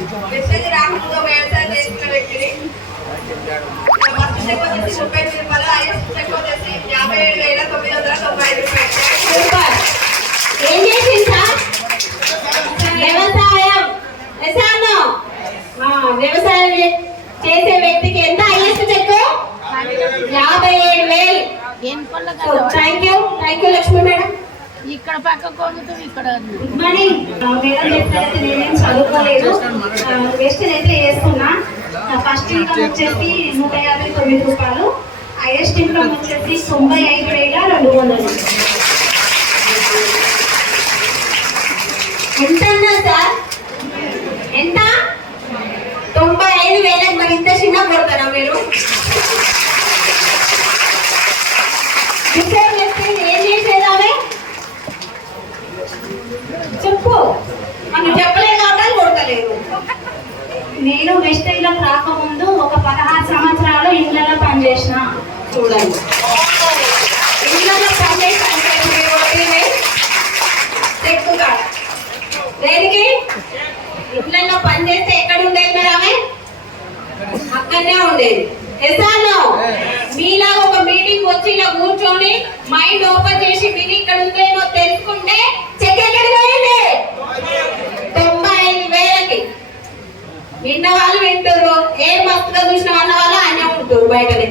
Message రాకముందు వ్యవసాయం చేసుకున్న వ్యక్తిని. ఫస్ట్ చెక్ వచ్చేసి ముప్పై ఎనిమిది రూపాయలు హైయెస్ట్ చెక్ వచ్చేసి యాభై ఏడు వేల తొమ్మిది వందల తొంభై ఐదు రూపాయలు. సూపర్. ఏం చేసింది సార్? వ్యవసాయం. ఎసాను వ్యవసాయం చే- చేసే వ్యక్తికి ఎంత హైయెస్ట్ చెక్ యాభై ఏడు వేలు. Thank you thank you Lakshmi madam. ఇక్కడ పక్క కొడుతూ ఇక్కడ గుడ్ మార్నింగ్ మేడం చెప్పినట్టు నేనేం చదువుకోలేదు. వెస్ట్ అయితే వేస్తున్నా. ఫస్ట్ ఇన్కమ్ వచ్చేసి నూట యాభై తొమ్మిది రూపాయలు. హైయెస్ట్ ఇన్కమ్ వచ్చేసి తొంభై ఐదు వేల రెండు వందలు ఎంత అన్నా సార్ ఎంత తొంభై ఐదు వేలకు మరి ఇంత చిన్న కొడతారా మీరు విషయం చెప్తే ఏం చేసేదామే చెప్పు మనం చెప్పలేదు కాబట్టి కొడతలేదు నేను వెస్టైన్లోకి రాకముందు ఒక పదహారు సంవత్సరాలు ఇళ్ళలో పనిచేసిన చూడండి ఇళ్ళలో పనిచేసిన అంటే ఇప్పుడు ఒకటి చెక్కు కాడ. దేనికి ఇళ్ళల్లో పనిచేస్తే ఎక్కడ ఉండేది మరి ఆమె అక్కడనే ఉండేది ఎసాను మీలాగా ఒక మీటింగ్ వచ్చి కూర్చొని మైండ్ ఓపెన్ చేసి విని ఇక్కడ ఉందేమో తెలుసుకుంటే చెక్ ఎక్కడికి పోయింది? తొంభై ఐదు వేలకి. విన్న వాళ్ళు వింటారు ఏ మస్తుగా చూసిన అన్న వాళ్ళు అనే ఉంటారు బయటనే.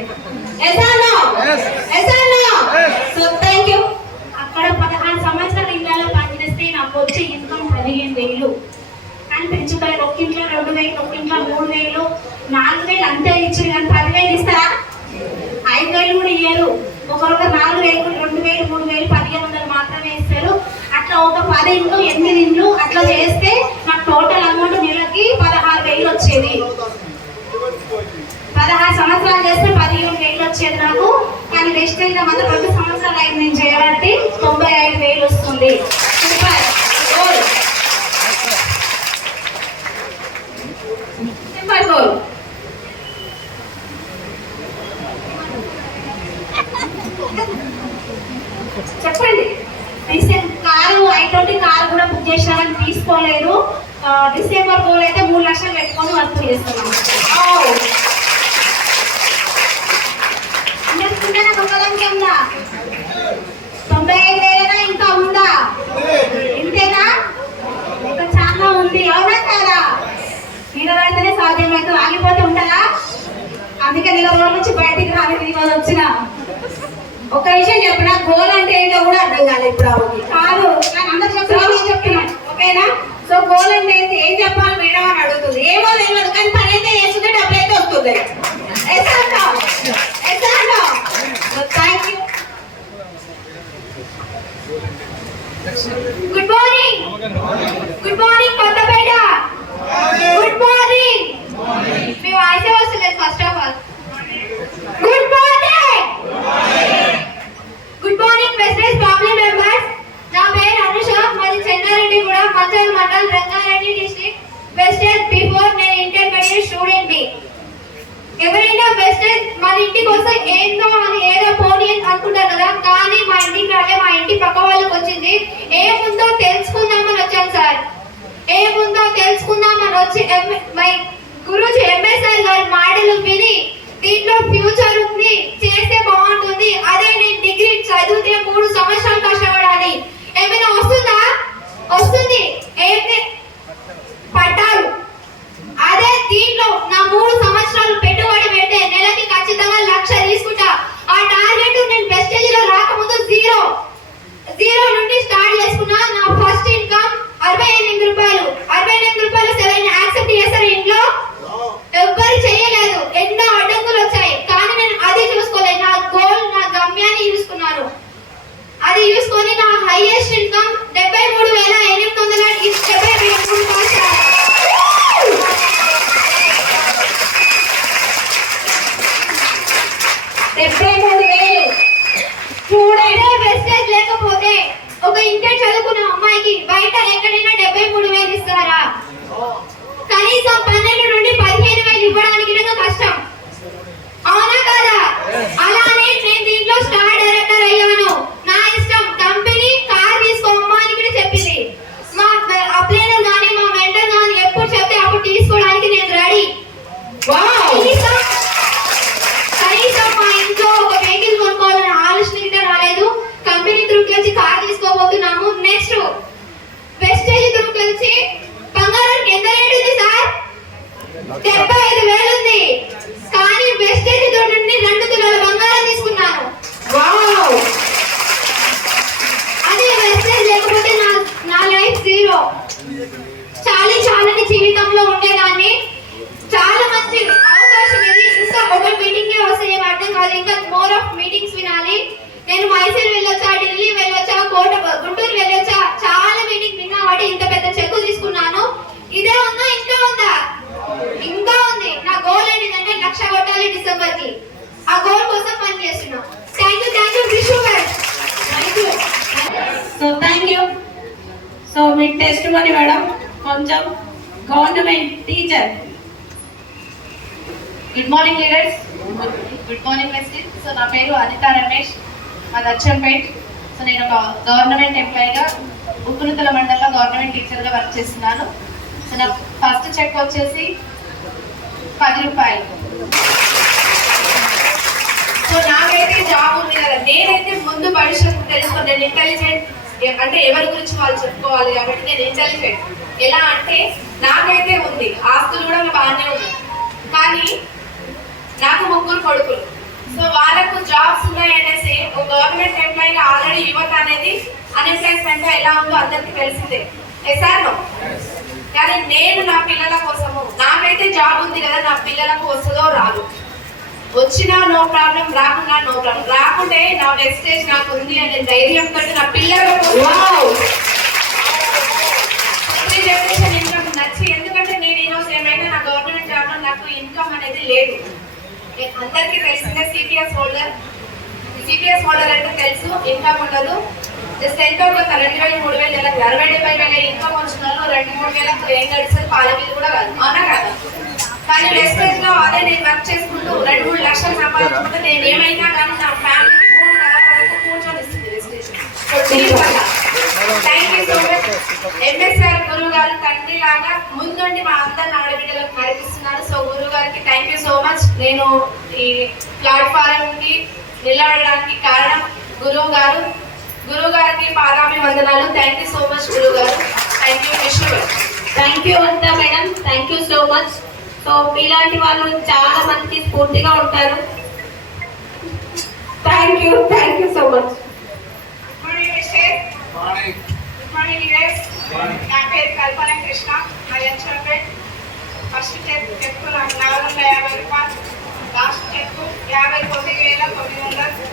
ఎసాను ఎసాను సో థ్యాంక్ యూ అక్కడ పదహారు సంవత్సరాలు ఇళ్ళలో పనిచేస్తే నాకు వచ్చే ఇన్కమ్ పదిహేను వేలు. కానీ పెంచుకోలేదు. ఒక ఇంట్లో రెండు వేలు ఒక ఇంట్లో మూడు వేలు నాలుగు వేలు అంతే ఇచ్చారు కానీ పదివేలు ఇస్తారా? ఐదు వేలు కూడా ఇయ్యరు. ఒకరొక నాలుగు వేలు రెండు వేలు మూడు వేలు పదిహేను వందలు మాత్రమే ఇస్తారు. అట్లా ఒక పది ఇండ్లు ఎనిమిది ఇండ్లు అట్లా చేస్తే నాకు టోటల్ అమౌంట్ నెలకి పదహారు వేలు వచ్చేది. పదహారు సంవత్సరాలు చేస్తే పదిహేను వేలు వచ్చేది నాకు. కానీ వెస్ట్ అయితే మాత్రం రెండు సంవత్సరాలు అయింది నేను చేయబట్టి తొంభై ఐదు వేలు వస్తుంది సూపర్ గోల్ సూపర్ గోల్ చెప్పండి recent car I twenty car కూడా బుక్ చేసినారని తీసుకోలేదు డిసెంబర్ గోల్ అయితే మూడు లక్షలు పెట్టుకొని వర్క్ చేస్తున్నాం. తొంభై ఐదు వేలనా ఇంకా ఉందా? ఇంతేనా? ఇంకా చాలా ఉంది. అవునా కాదా? నిలబడితేనే సాధ్యమైతే ఆగిపోతే ఉంటుందా? అందుకే నిలబడి నుంచి బయటికి రాలేదు ఈరోజు వచ్చిన. ఒక విషయం చెప్పిన? గోల్ అంటే ఏంటో కూడా అర్థం కాదు ఇప్పుడు ఆమెకి కాదు. అందరు చెప్తున్నా నేను చెప్తున్నాను ఓకేనా? సో గోల్ అంటే ఏంటి? ఏం చెప్పాలి మేడం అని అడుగుతుంది. ఏమో తెలియదు కానీ పని అయితే చేస్తుంది డబ్బులు అయితే వస్తుంది. Good morning good morning Kothapeta. Good morning మీ వాయిస్ వస్తలేదు first of all good morning good morning president family members నా పేరు అనుష మాది చెన్నారెడ్డి కూడా Manchal mandal Rangareddy district western before నేను ఇంటర్మీడియట్ స్టూడెంట్ని ఎవరైనా వెస్టర్న్ మన ఇంటికి వస్తే ఏందో అని ఏదో పోనీ అని అనుకుంటారు కదా కానీ మా ఇంటికి రాలే మా ఇంటి పక్క వాళ్ళకి వచ్చింది. ఏముందో తెలుసుకుందామని వచ్చాను సార్. ఏముందో తెలుసుకుందామని వచ్చి మై గురూజీ ఎంఎస్ఆర్ గారి మాటలు విని దీంట్లో ఫ్యూచర్ ఉంది చేస్తే బాగుంటుంది. అదే నేను డిగ్రీ చదివితే మూడు సంవత్సరాలు కష్టపడాలి. ఏమైనా వస్తుందా? వస్తుంది. ఏంటి పట్టారు అదే దీంట్లో నా మూడు సంవత్సరాలు పెట్టుబడి పెడితే నెలకి ఖచ్చితంగా అలానే నేను దీంట్లో స్టార్ డైరెక్టర్ అయ్యాను. నా ఇష్టం. కంపెనీ కార్ తీసుకోమ్మా అని కూడా చెప్పింది. మా అప్లైన కానీ మా మెంటర్ కానీ ఎప్పుడు చెప్తే అప్పుడు తీసుకోవడానికి నేను రెడీ కనీసం మా ఇంట్లో ఒక వెహికల్ కొనుక్కోవాలని ఆలోచన గిట్ట రాలేదు. కంపెనీ త్రూకి వచ్చి కార్ తీసుకోబోతున్నాము. నెక్స్ట్ వెస్టేజ్ త్రూకి వచ్చి బంగారానికి ఎంత రేటు ఉంది సార్? డెబ్బై ఐదు వేలు ఉంది. కానీ వెస్టేజ్ తోటి రెండు చాలి చాలని జీవితంలో ఉండేదాన్ని. చాలా మంచి అవకాశం ఇది. ఇంకా ఒక మీటింగ్ వస్తే అర్థం కాదు. ఇంకా మోర్ ఆఫ్ మీటింగ్స్ వినాలి. నేను మైసూర్ వెళ్ళొచ్చా ఢిల్లీ వెళ్ళొచ్చా కోట గుంటూరు వెళ్ళొచ్చా? చాలా మీటింగ్ విన్నా వాటి ఇంత పెద్ద చెక్కు తీసుకున్నాను. ఇదే ఉందా ఇంకా ఉందా? ఇంకా ఉంది. నా గోల్ ఏంటంటే లక్ష కొట్టాలి డిసెంబర్కి ఆ గోల్ కోసం పని చేస్తున్నాం. Thank you thank you wish you so thank you so మీ టెస్ట్ మనీ మేడం కొంచెం government teacher good morning leaders good morning మెస్టీ so నా పేరు అనిత రమేష్. మాది అచ్చంపేట్. సో నేను ఒక గవర్నమెంట్ ఎంప్లాయీగా ఉప్పునుతుల మండలంలో గవర్నమెంట్ టీచర్గా వర్క్ చేస్తున్నాను. సో నా ఫస్ట్ చెక్ వచ్చేసి పది రూపాయలు. సో నాకైతే జాబ్ ఉంది కదా. నేనైతే ముందు భవిష్యత్తు తెలుసుకో నేను ఇంటెలిజెంట్ అంటే ఎవరి గురించి వాళ్ళు చెప్పుకోవాలి కాబట్టి నేను ఇంటెలిజెంట్ ఎలా అంటే నాకైతే ఉంది. ఆస్తులు కూడా బాగానే ఉంది కానీ నాకు ముగ్గురు కొడుకులు. సో వాళ్ళకు జాబ్స్ ఉన్నాయి అనేసి ఒక గవర్నమెంట్ ఎంప్లాయీగా ఆల్రెడీ యువత అనేది అన్ఎంప్లాయ్మెంట్ ఎలా ఉందో అందరికీ తెలిసిందే. ఎస్ఆర్ కానీ నేను నా పిల్లల కోసము నాకైతే జాబ్ ఉంది కదా నా పిల్లలకు వస్తుందో రాదు. వచ్చినా నో ప్రాబ్లం రాకున్నా నో ప్రాబ్లం. రాకుంటే నా నెక్స్ట్ స్టేజ్ నాకు ఉంది అనే ధైర్యంతో నా పిల్లలకు జనరేషన్ ఇన్కమ్ నచ్చి ఎందుకంటే నేను ఈరోజు ఏమైనా నా గవర్నమెంట్ జాబ్ నాకు ఇన్కమ్ అనేది లేదు. అందరికీ తెలిసిందే సిపిఎస్ హోల్డర్ సిపిఎస్ హోల్డర్ అంటే తెలుసు ఇన్కమ్ ఉండదు. ఒక రెండు వేలు మూడు వేలు అరవై డెబ్బై వేల ఇన్కమ్ వచ్చిన వాళ్ళు రెండు మూడు వేలకు ఏం గడిస్తుంది పాల బిల్లు కూడా కాదు. అవునా కదా? కానీ వెస్టేజ్లో అదే నేను వర్క్ చేసుకుంటూ రెండు మూడు లక్షలు సంపాదించుకుంటే నేను ఏమైనా కానీ నా ఫ్యామిలీ మూడు వరకు కూర్చొని ఇస్తుంది thank you so much MSR గురువు గారు తండ్రి లాగా ముందుండి మా అందరిని ఆడబిడ్డలకు నడిపిస్తున్నారు. సో గురువు గారికి థ్యాంక్ యూ సో మచ్ నేను ఈ ప్లాట్ఫారం కి నిలబడడానికి కారణం గురువు గారు గురువు గారికి పాదాభి వందనాలు థ్యాంక్ యూ సో మచ్ గురువు గారు thank you Vishnu thank you అంత madam. Thank you so much so ఇలాంటి వాళ్ళు చాలా మందికి స్ఫూర్తిగా ఉంటారు. Thank you thank you so much good morning leaders నా పేరు కల్పన కృష్ణ. ఐ ఎన్షోపేట్ ఫస్ట్ చెక్ చెక్ నాకు నాలుగు వందల యాభై రూపాయలు. లాస్ట్ యాభై తొమ్మిది వేల తొమ్మిది వందలు.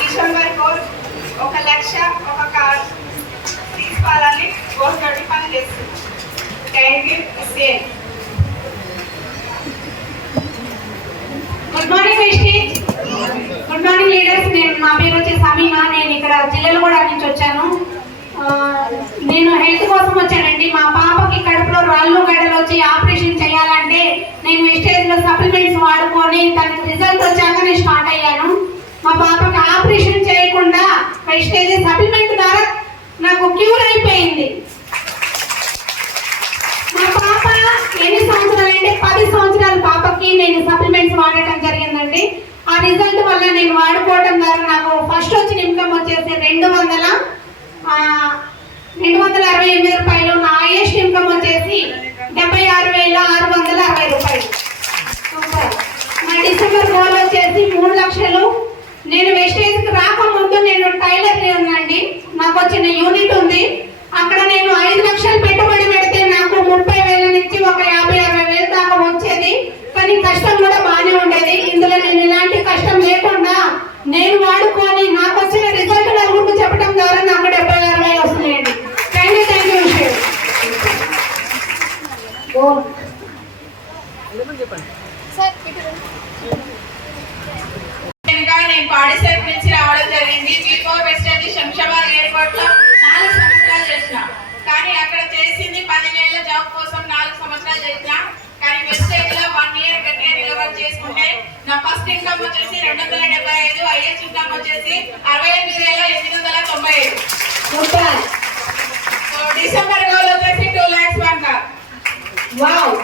డిసెంబర్ కోర్. ఒక లక్ష ఒక కార్ తీసుకోవాలని కోర్ తోటి పని చేస్తుంది. Thank you same good morning Vestige good morning leaders నేను నా పేరు వచ్చేసి సమీనా నేను ఇక్కడ జిల్లాలో కూడా నుంచి వచ్చాను. నేను హెల్త్ కోసం వచ్చానండి. మా పాపకి కడుపులో రాళ్ళు గడలు వచ్చి ఆపరేషన్ చేయాలంటే నేను వెజిటేరియన్లో సప్లిమెంట్స్ వాడుకొని తనకి రిజల్ట్ వచ్చాక నేను స్టార్ట్ అయ్యాను. మా పాపకి ఆపరేషన్ చేయకుండా వెజిటేరియన్ సప్లిమెంట్ ద్వారా నాకు క్యూర్ అయిపోయింది. మా పాప ఎన్ని సంవత్సరాలు అంటే పది సంవత్సరాల పాపకి నేను సప్లిమెంట్స్ వాడటం జరిగిందండి. ఆ రిజల్ట్ వల్ల నేను వాడుకోవడం ద్వారా నాకు ఫస్ట్ వచ్చిన ఇన్కమ్ వచ్చేసి రెండు వందల రెండు వందల అరవై ఎనిమిది రూపాయలు. నా హైయెస్ట్ ఇన్కమ్ వచ్చేసి డెబ్బై ఆరు వేల ఆరు వందల అరవై రూపాయలు. నా డిసెంబర్ గోల్ వచ్చేసి మూడు లక్షలు. నేను వెస్టేజ్కి రాకముందు నేను టైలర్ని ఉందండి నాకు వచ్చిన యూనిట్ ఉంది. అక్కడ నేను ఐదు లక్షలు పెట్టుబడి పెడితే నాకు ముప్పై వేల నుంచి ఒక యాభై అరవై వేలు దాకా వచ్చేది. కానీ కష్టం కూడా బాగానే ఉండేది. ఇందులో నేను ఎలాంటి కష్టం లేకుండా నేను వాడుకొని నాకు వచ్చిన రిజల్ట్ నలుగురికి చెప్పడం ద్వారా నాకు డెబ్బై ఆరు వేలు వస్తున్నాయండి థ్యాంక్ యూ థ్యాంక్ యూ విషయం ఇంకా నేను పాడిసేపు నుంచి రావడం జరిగింది బిఫోర్ వెస్టర్న్ శంషాబాద్ ఎయిర్పోర్ట్లో నాలుగు సంవత్సరాలు చేసిన కానీ అక్కడ చేసింది పదివేల జాబ్ కోసం నాలుగు సంవత్సరాలు చేసిన కానీ వెస్టేజ్లో వన్ ఇయర్ గట్టిగా నిలబడి చేసుకుంటే నా ఫస్ట్ ఇన్కమ్ వచ్చేసి రెండు వందల డెబ్బై ఐదు ఐఎస్ ఇన్కమ్ వచ్చేసి అరవై ఎనిమిది వేల ఎనిమిది వందల తొంభై ఐదు డిసెంబర్ గోల్ వచ్చేసి two lakhs one car wow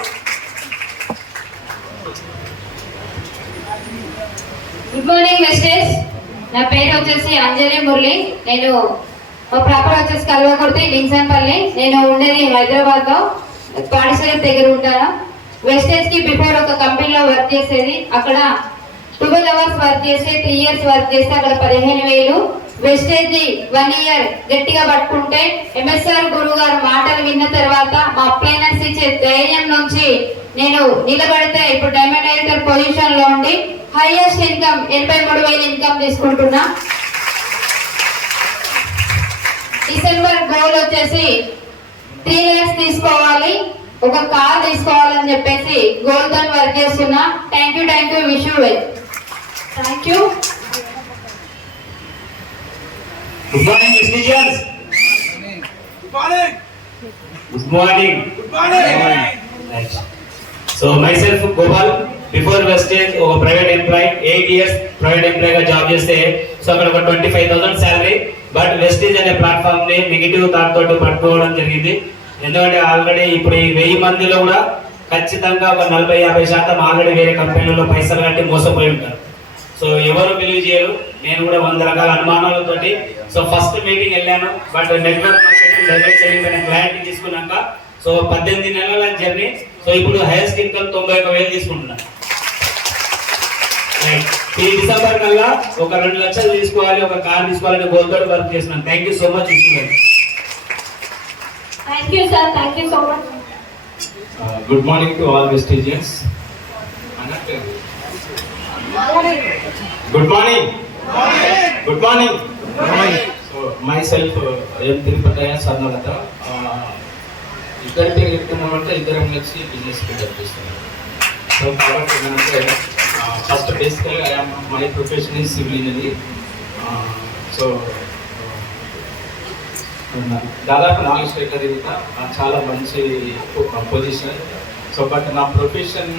good morning misters నా పేరు వచ్చేసి అంజలి మురళి. నేను మా ప్రాపర్ వచ్చేసి కల్వకుర్తి డింగ్సన్పల్లి నేను ఉండేది హైదరాబాద్లో. పాడిశ్వరం దగ్గర ఉంటాను. వెస్టేజ్కి బిఫోర్ ఒక కంపెనీలో వర్క్ చేసేది. అక్కడ ట్వెల్వ్ అవర్స్ వర్క్ చేసి త్రీ ఇయర్స్ వర్క్ చేస్తే అక్కడ పదిహేను వేలు వెస్టేజ్ని వన్ ఇయర్ గట్టిగా పట్టుకుంటే ఎంఎస్ఆర్ గురువు గారు మాటలు విన్న తర్వాత మా ప్లేనర్స్ ఇచ్చే ధైర్యం నుంచి నేను నిలబడితే ఇప్పుడు డైమండ్ డైరెక్టర్ పొజిషన్లో ఉండి హైయెస్ట్ ఇన్కమ్ ఎనభై మూడు వేలు ఇన్కమ్ తీసుకుంటున్నా. డిసెంబర్ గోల్ వచ్చేసి త్రీ ల్యాక్స్ తీసుకోవాలి ఒక కార్ తీసుకోవాలని చెప్పేసి గోల్తో వర్క్ చేస్తున్నా. Thank you thank you wish you well thank you Good morning, students. Good morning. Right. So myself Gopal, before Vestage ఒక private employee eight years private ఎంప్లాయ్గా job చేస్తే so అక్కడ ఒక twenty five thousand salary but Vestige అనే ప్లాట్ఫామ్ని negative thought తోటి పట్టుకోవడం జరిగింది ఎందుకంటే ఆల్రెడీ ఇప్పుడు ఈ వెయ్యి మందిలో కూడా ఖచ్చితంగా ఒక నలభై యాభై శాతం ఆల్రెడీ వేరే కంపెనీలలో పైసలు కట్టి మోసపోయి ఉంటారు సో ఎవరు బిలీవ్ చేయరు నేను కూడా వంద రకాల అనుమానాలతోటి సో ఫస్ట్ మీటింగ్ వెళ్ళాను బట్ నెట్వర్క్ మార్కెటింగ్ సెల్లింగ్ అనే క్లారిటీ తీసుకున్నాక సో పద్దెనిమిది నెలల జర్నీ సో ఇప్పుడు హైయెస్ట్ ఇన్కమ్ తొంభై ఒక వేలు తీసుకుంటున్నా Right. ఈ డిసెంబర్ కల్లా ఒక రెండు లక్షలు తీసుకోవాలి ఒక కార్ తీసుకోవాలని గోల్తో వర్క్ చేస్తున్నాను thank you so much Vishnu thank you sir thank you so much Uh, good morning to all vestigians. Good morning. Good myself ఏం తిరుపతి సన్నత ఇద్దరి పేరు చెప్తున్నామంటే ఇద్దరం కలిసి బిజినెస్ బిల్డప్ చేస్తున్నాం. సో కాబట్టి ఏంటంటే ఫస్ట్ బేసికల్గా my profession is civil engineer so దాదాపు నాలుగు స్టేట్ల తిరుగుతా. చాలా మంచి పొజిషన్ సో బట్ నా ప్రొఫెషన్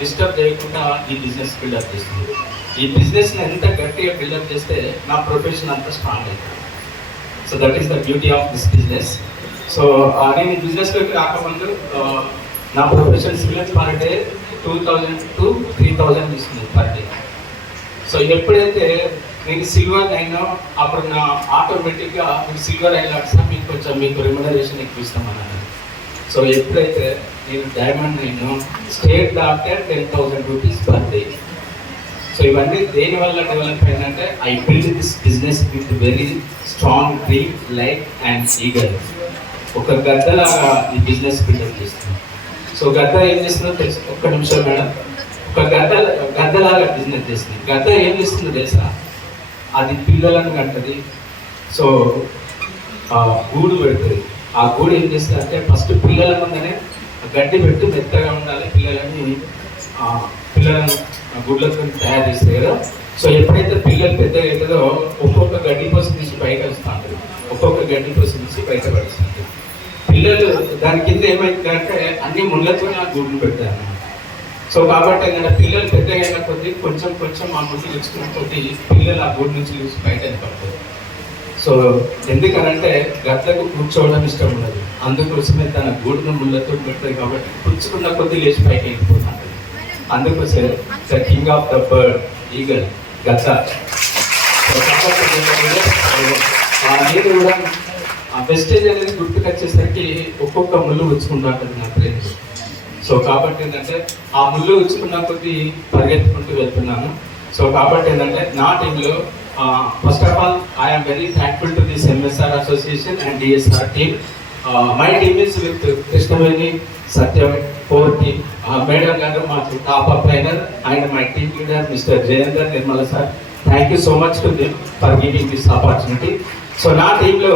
డిస్టర్బ్ చేయకుండా ఈ బిజినెస్ బిల్డప్ చేస్తుంది ఈ బిజినెస్ని ఎంత గట్టిగా బిల్డప్ చేస్తే నా ప్రొఫెషన్ అంత స్ట్రాంగ్ అవుతుంది. So that is the beauty of this business so నేను బిజినెస్లోకి రాకముందు నా profession civil per day two thousand to three thousand తీసుకుంది పర్ డే సో ఎప్పుడైతే నేను సిల్వర్ అయినా అప్పుడు నా ఆటోమేటిక్గా మీరు సిల్వర్ అయినా మీకు కొంచెం మీకు రెమ్యునరేషన్ ఎక్కువ ఇస్తామన్నాను సో ఎప్పుడైతే నేను డైమండ్ అయినా స్టేట్ దాకా ten thousand rupees per day so ఇవన్నీ దేని వల్ల డెవలప్ అయిందంటే I build this business with very strong dream like and eager ఒక గద్దలాగా ఈ బిజినెస్ బిల్డప్ చేస్తుంది. సో గద్ద ఏం చేస్తుందో తెలుసు? ఒక్క నిమిషం మేడం. ఒక గద్ద గద్దలాగా బిజినెస్ చేస్తుంది. గద్ద ఏం చేస్తుందో తెలుసా? అది పిల్లలను కట్టది. సో ఆ గూడు పెడుతుంది. ఆ గూడు ఏం చేస్తుంది అంటే ఫస్ట్ పిల్లల ముందనే గడ్డి పెట్టి మెత్తగా ఉండాలి. పిల్లలని పిల్లలను గుడ్లతో తయారు చేస్తారు కదా. సో ఎప్పుడైతే పిల్లలు పెద్దగా అవుతుందో ఒక్కొక్క గడ్డి కోసం తీసి పైకి వస్తుంది ఒక్కొక్క గడ్డి కోసం తీసి బయట పడుతుంది పిల్లలు దాని కింద ఏమైందంటే అన్ని ముళ్ళతో ఆ గుడ్లు పెడతారు. సో కాబట్టి ఏంటంటే పిల్లలు పెద్దగా అయిన కొద్దీ కొంచెం కొంచెం మా ముందు తెచ్చుకున్న కొద్దీ పిల్లలు ఆ గుడి నుంచి చూసి బయట పడతారు సో ఎందుకనంటే గద్దకు కూర్చోవడం ఇష్టం ఉండదు. అందుకోసమే తన గూడును ముళ్ళతో పెడతాయి కాబట్టి కూర్చుకున్న కొద్దీ లేచి పైకి వెళ్ళిపోతాడు అందుకు the king of the bird eagle గత సో ఏంటంటే, ఆ నేను కూడా ఆ వెస్టేజ్ అనేది గుర్తుకొచ్చేసరికి ఒక్కొక్క ముళ్ళు వచ్చుకుంటా నా ఫ్రెండ్స్ సో కాబట్టి ఏంటంటే ఆ ముళ్ళు ఉంచుకున్న కొద్దీ పరిగెత్తుకుంటూ వెళ్తున్నాను. సో కాబట్టి ఏంటంటే నా టీంలో first of all I'm very thankful to this MSR association and DSR team my team is with Krishnaveni Satyam for madam గారు మా top up trainer and my team leader mister Jayender Nirmala sir thank you so much to them for giving this opportunity so నా టీంలో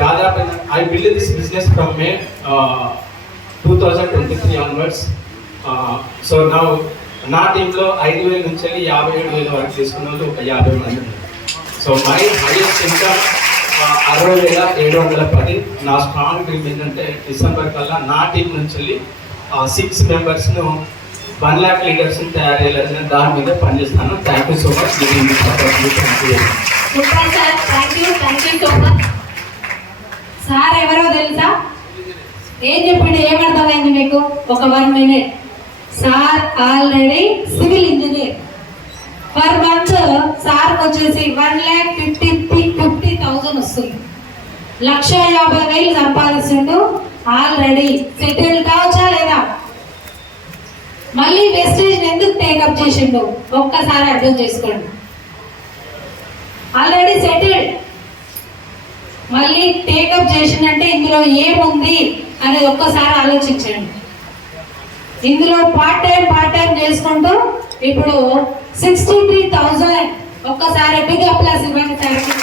దాదాపు I build this business from May two thousand twenty three onwards so నా నా టీంలో ఐదు వేల నుంచి యాభై ఏడు వేల వరకు తీసుకున్న వాళ్ళు ఒక యాభై మంది సో మై హైయెస్ట్ ఇన్కమ్ అరవై వేల ఏడు వందల పది నా స్ట్రాంగ్ డ్రీమ్ ఏంటంటే డిసెంబర్ కల్లా నా టీం నుంచి వెళ్ళి సిక్స్ మెంబర్స్ను వన్ ల్యాక్ లీడర్స్ని తయారు చేయాలని దాని మీద పనిచేస్తాను. Thank you so much thank you sir thank you thank you so much sir ఎవరో తెలుసా? ఏం చెప్పిండు? ఏమర్థమైంది మీకు? ఒక one minute sir already civil engineer per month sir వచ్చేసి వన్ ల్యాక్ ఫిఫ్టీ వస్తుంది. లక్ష యాభై వేలు సంపాదిస్తుండు. ఆల్రెడీ సెటిల్ కావచ్చా లేదా? మళ్ళీ వెస్టేజ్ ఎందుకు టేకప్ చేసిండు? ఒక్కసారి అర్థం చేసుకోండి. ఆల్రెడీ సెటిల్డ్ మళ్ళీ టేకప్ చేసిందంటే ఇందులో ఏముంది అనేది ఒక్కసారి ఆలోచించండి. ఇందులో పార్ట్ టైం పార్ట్ టైం చేసుకుంటూ ఇప్పుడు సిక్స్టీ త్రీ థౌజండ్ ఒక్కసారి బిగ్ అప్లాస్ ఇవ్వండి థ్యాంక్ యూ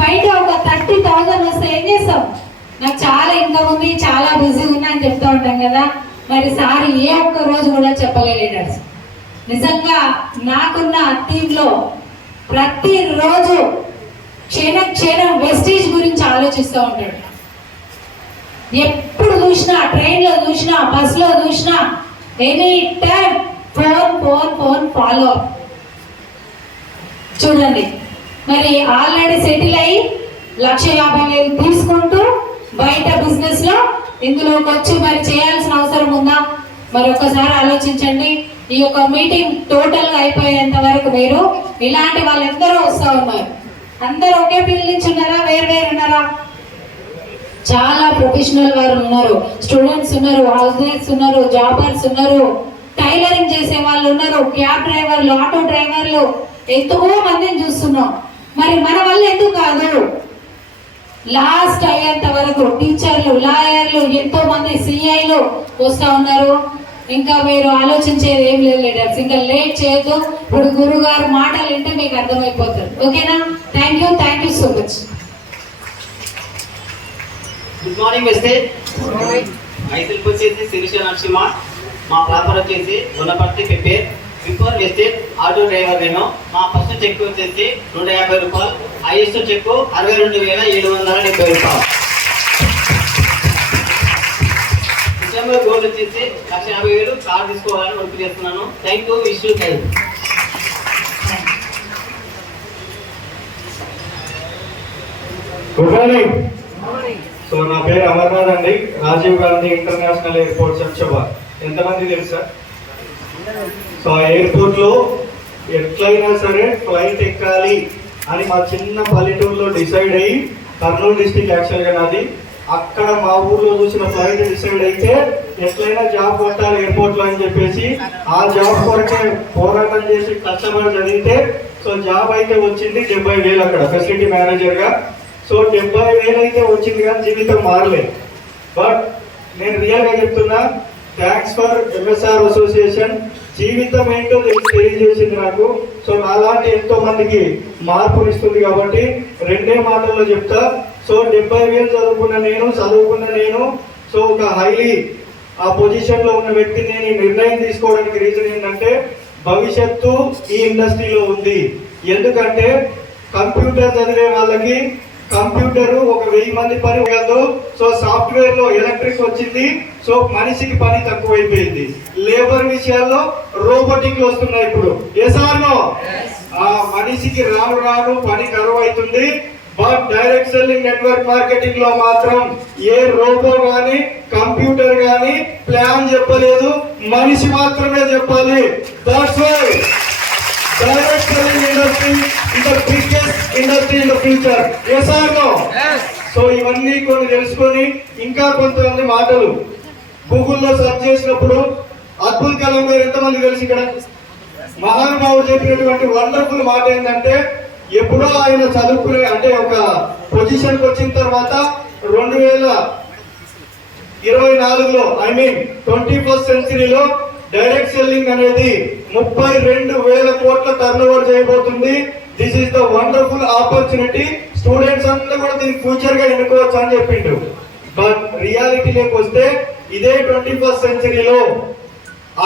బయట ఒక థర్టీ థౌజండ్ వస్తే ఏం చేస్తాం నాకు చాలా ఇన్కమ్ ఉంది చాలా బిజీ ఉన్నా అని చెప్తూ ఉంటాం కదా. మరి సార్ ఏ ఒక్క రోజు కూడా చెప్పలేదు లీడర్స్ నిజంగా నాకున్న టీంలో ప్రతిరోజు క్షణ క్షణం వెస్టేజ్ గురించి ఆలోచిస్తూ ఉంటాడు. ఎప్పుడు చూసినా ట్రైన్లో చూసినా బస్సులో చూసినా any time phone phone phone follow up. చూడండి. మరి ఆల్రెడీ సెటిల్ అయ్యి లక్ష యాభై వేలు తీసుకుంటూ బయట బిజినెస్లో ఇందులోకి వచ్చి మరి చేయాల్సిన అవసరం ఉందా? మరి ఒక్కసారి ఆలోచించండి. ఈ యొక్క మీటింగ్ టోటల్గా అయిపోయేంత వరకు మీరు ఇలాంటి వాళ్ళందరూ వస్తూ ఉన్నారు. అందరూ ఒకే పిల్లల నుంచి ఉన్నారా? వేరు వేరు ఉన్నారా? చాలా ప్రొఫెషనల్ వారు ఉన్నారు. స్టూడెంట్స్ ఉన్నారు హౌస్ వైఫ్స్ ఉన్నారు జాబర్స్ ఉన్నారు. టైలరింగ్ చేసే వాళ్ళు ఉన్నారు క్యాబ్ డ్రైవర్లు ఆటో డ్రైవర్లు ఎంతో మందిని చూస్తున్నాం. మరి మన వల్ల ఎందుకు కాదు? లాస్ట్ అయ్యేంత వరకు టీచర్లు లాయర్లు ఎంతో మంది సిఐలు వస్తా ఉన్నారు. ఇంకా మీరు ఆలోచించేది ఏం లేదు లీడర్స్. ఇంకా లేట్ చేయొద్దు. ఇప్పుడు గురువు గారు మాటలు వింటే మీకు అర్థమైపోతుంది. ఓకేనా? Thank you thank you so much good morning Vestige myself వచ్చేసి శిరీష నరసింహ మా ప్రాపర్ వచ్చేసి గుణపర్తి పెప్పే బిఫోర్ వెస్తే ఆటో డ్రైవర్ నేను. మా ఫస్ట్ చెక్ వచ్చేసి నూట యాభై రూపాయలు. హైయెస్ట్ చెక్ అరవై రెండు వేల ఏడు వందల డెబ్బై రూపాయలు. డిసెంబర్ గోల్డ్ వచ్చేసి లక్ష యాభై వేలు కార్ తీసుకోవాలని వర్క్ చేస్తున్నాను. Thank you wish thank good morning so నా పేరు అమర్నాథ్ అండి. రాజీవ్ గాంధీ ఇంటర్నేషనల్ ఎయిర్పోర్ట్ శంషాబాద్ ఎంతమంది తెలుసా? సో ఆ ఎయిర్పోర్ట్లో ఎట్లయినా సరే ఫ్లైట్ ఎక్కాలి అని మా చిన్న పల్లెటూరులో డిసైడ్ అయ్యి కర్నూలు డిస్టిక్ యాక్చువల్గా నాది. అక్కడ మా ఊర్లో చూసిన ఫ్లైట్ డిసైడ్ అయితే ఎట్లయినా జాబ్ కొట్టాలి ఎయిర్పోర్ట్లో అని చెప్పేసి ఆ జాబ్ కొరకే పోరాటం చేసి కష్టపడి చదివితే సో జాబ్ అయితే వచ్చింది డెబ్బై వేలు అక్కడ ఫెసిలిటీ మేనేజర్గా సో డెబ్బై వేలు అయితే వచ్చింది కానీ జీవితం మారలేదు బట్ నేను రియల్గా చెప్తున్నా థ్యాంక్స్ ఫర్ ఎంఎస్ఆర్ అసోసియేషన్ జీవితం ఏంటో తెలిసి తెలియజేసింది నాకు. సో నాలాంటి ఎంతో మందికి మార్పునిస్తుంది కాబట్టి రెండే మాటల్లో చెప్తా. సో డెబ్బై వేలు చదువుకున్న నేను చదువుకున్న నేను సో ఒక హైలీ ఆ పొజిషన్లో ఉన్న వ్యక్తి నేను ఈ నిర్ణయం తీసుకోవడానికి రీజన్ ఏంటంటే భవిష్యత్తు ఈ ఇండస్ట్రీలో ఉంది. ఎందుకంటే కంప్యూటర్ చదివే వాళ్ళకి కంప్యూటర్ ఒక వెయ్యి మంది పని కాదు సో సాఫ్ట్వేర్లో ఎలక్ట్రిక్ వచ్చింది సో మనిషికి పని తక్కువైపోయింది. లేబర్ విషయాల్లో రోబోటిక్ వస్తున్నాయి ఇప్పుడు. ఎసార్నో ఆ మనిషికి రాను రాను పని కరువు అవుతుంది బట్ డైరెక్ట్ సెల్లింగ్ నెట్వర్క్ మార్కెటింగ్లో మాత్రం ఏ రోబో గాని కంప్యూటర్ గాని ప్లాన్ చెప్పలేదు మనిషి మాత్రమే చెప్పాలి. దట్స్ వై సో ఇవన్నీ కొన్ని తెలుసుకొని ఇంకా కొంతమంది మాటలు గూగుల్లో సెర్చ్ చేసినప్పుడు అబ్దుల్ కలాం గారు ఎంతమంది తెలుసు ఇక్కడ? మహానుభావుడు చెప్పినటువంటి వండర్ఫుల్ మాట ఏంటంటే ఎప్పుడో ఆయన చదువుకునే అంటే ఒక పొజిషన్కి వచ్చిన తర్వాత రెండు వేల ఇరవై నాలుగులో ఐ మీన్ ట్వంటీ ఫస్ట్ సెంచరీలో డైరెక్ట్ సెల్లింగ్ అనేది ముప్పై రెండు వేల కోట్ల టర్న్ ఓవర్ చేయబోతుంది. This is the wonderful opportunity students అంతా కూడా దీన్ని ఫ్యూచర్గా ఎన్నుకోవచ్చు అని చెప్పిండు. బట్ రియాలిటీలోకి వస్తే ఇదే ట్వంటీ ఫస్ట్ సెంచరీలో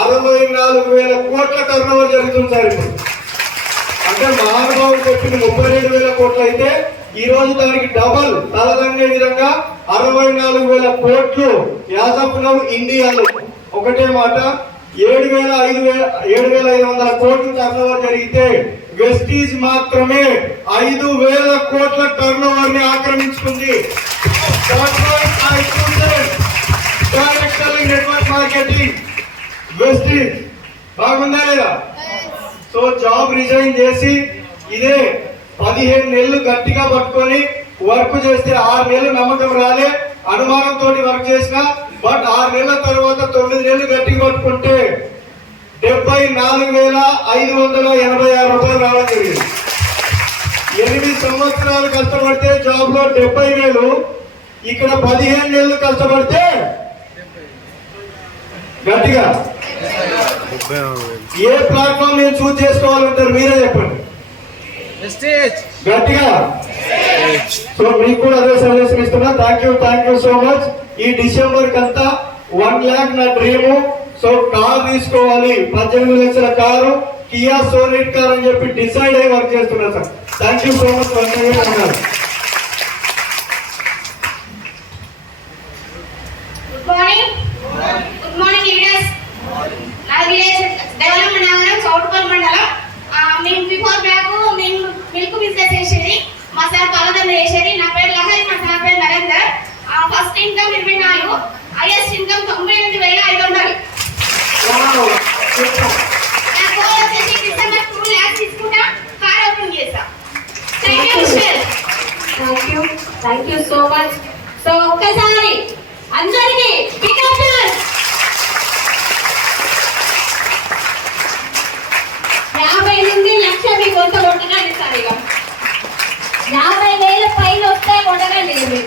అరవై నాలుగు వేల కోట్ల టర్న్ ఓవర్ జరుగుతుంది సార్ ఇప్పుడు. అంటే మహానుభావులు చెప్పింది ముప్పై రెండు వేల కోట్లు అయితే ఈ రోజు దానికి డబల్ తలదండే విధంగా అరవై నాలుగు వేల కోట్లు యాజపునం ఇండియాలో. ఒకటే మాట ఏడు వేల ఐదు వేల ఏడు వేల ఐదు వందల కోట్లు టర్న్ ఓవర్ జరిగితే వెస్టీజ్ మాత్రమే ఐదు వేల కోట్ల టర్న్ ఓవర్ని ఆక్రమించుకుంది. నెట్వర్క్ మార్కెటింగ్ వెస్టీజ్ బాగుందా లేదా? సో జాబ్ రిజైన్ చేసి ఇదే పదిహేను నెలలు గట్టిగా పట్టుకొని వర్క్ చేస్తే ఆరు నెలలు నమ్మకం రాలే. అనుమానంతో వర్క్ చేసిన బట్ ఆరు నెలల తర్వాత తొమ్మిది నెలలు గట్టిగా కొట్టుకుంటే డెబ్బై నాలుగు వేల ఐదు వందల ఎనభై ఆరు రూపాయలు రావడం జరిగింది. ఎనిమిది సంవత్సరాలు కష్టపడితే జాబ్లో డెబ్బై వేలు ఇక్కడ పదిహేను నెలలు కష్టపడితే గట్టిగా. ఏ ప్లాట్ఫామ్ నేను చూస్ చేసుకోవాలంటారు మీరే చెప్పండి. గట్టిగా. సో మీకు కూడా అదే సజెషన్ ఇస్తున్నా. Thank you thank you so much ఈ డిసెంబర్ కంతా వన్ ల్యాక్ నా డ్రీమ్ సో కార్ తీసుకోవాలి. పద్దెనిమిది లక్షల కారు. కియా సోనిట్ కార్ అని చెప్పి డిసైడ్ అయ్యి వర్క్ చేస్తున్నా sir thank you so much Venkaiah good morning good morning leaders నా విలేజ్ డెవలప్మెంట్ నగరం చౌటుపల్లి మండలం ఆ, మేము బిఫోర్ బ్యాక్ మేము మిల్క్ బిజినెస్ చేసేది మా తలదండ్రులు చేసేది. నా పేరు లహరి మా సార్ పేరు నరేందర్. ఫస్ట్ ఇన్కమ్ ఇరవై నాలుగు హైయెస్ట్ ఇన్కమ్ తొంభై ఎనిమిది వేల ఐదు వందలు. నా గోల్ వచ్చేసి డిసెంబర్ టూ ల్యాక్స్ తీసుకుంటా కార్ ఓపెన్ చేసా thank you thank you thank you so much so ఒక్కసారి అందరికి యాభై నుండి లక్ష సార్ ఇక యాభై వేల పైన వస్తే కొట్టకండి మీరు